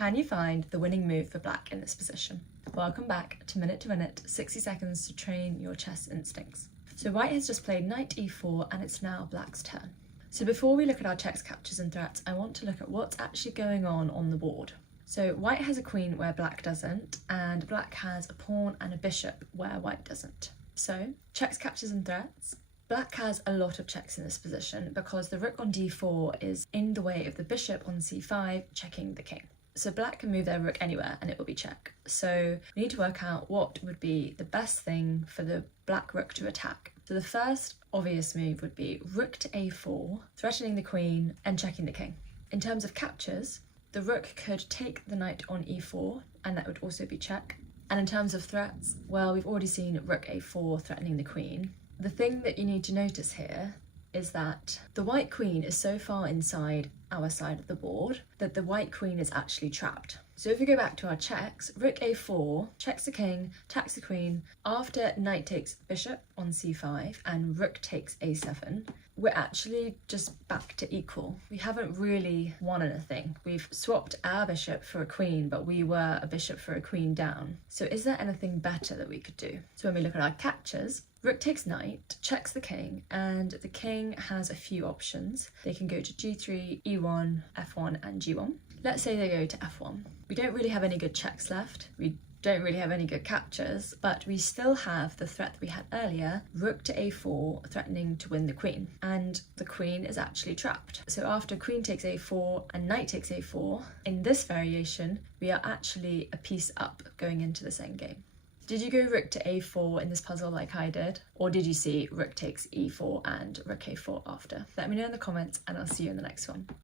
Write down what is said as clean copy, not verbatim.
Can you find the winning move for black in this position? Welcome back to Minute, 60 seconds to train your chess instincts. So white has just played knight e4 and it's now black's turn. So before we look at our checks, captures and threats, I want to look at what's actually going on the board. So white has a queen where black doesn't, and black has a pawn and a bishop where white doesn't. So checks, captures and threats. Black has a lot of checks in this position because the rook on d4 is in the way of the bishop on c5, checking the king. So black can move their rook anywhere and it will be check. So we need to work out what would be the best thing for the black rook to attack. So the first obvious move would be rook to a4, threatening the queen and checking the king. In terms of captures, the rook could take the knight on e4 and that would also be check. And in terms of threats, well, we've already seen rook a4 threatening the queen. The thing that you need to notice here is that the white queen is so far inside our side of the board that the white queen is actually trapped. So if we go back to our checks, rook a4 checks the king, attacks the queen. After knight takes bishop on c5 and rook takes a7, we're actually just back to equal. We haven't really won anything. We've swapped our bishop for a queen, but we were a bishop for a queen down. So is there anything better that we could do? So when we look at our captures, rook takes knight, checks the king, and the king has a few options. They can go to g3, e1, f1, and g1. Let's say they go to f1. We don't really have any good checks left. We don't really have any good captures, but we still have the threat that we had earlier, rook to a4, threatening to win the queen. And the queen is actually trapped. So after queen takes a4 and knight takes a4, in this variation, we are actually a piece up going into this endgame. Did you go rook to a4 in this puzzle like I did? Or did you see rook takes e4 and rook a4 after? Let me know in the comments and I'll see you in the next one.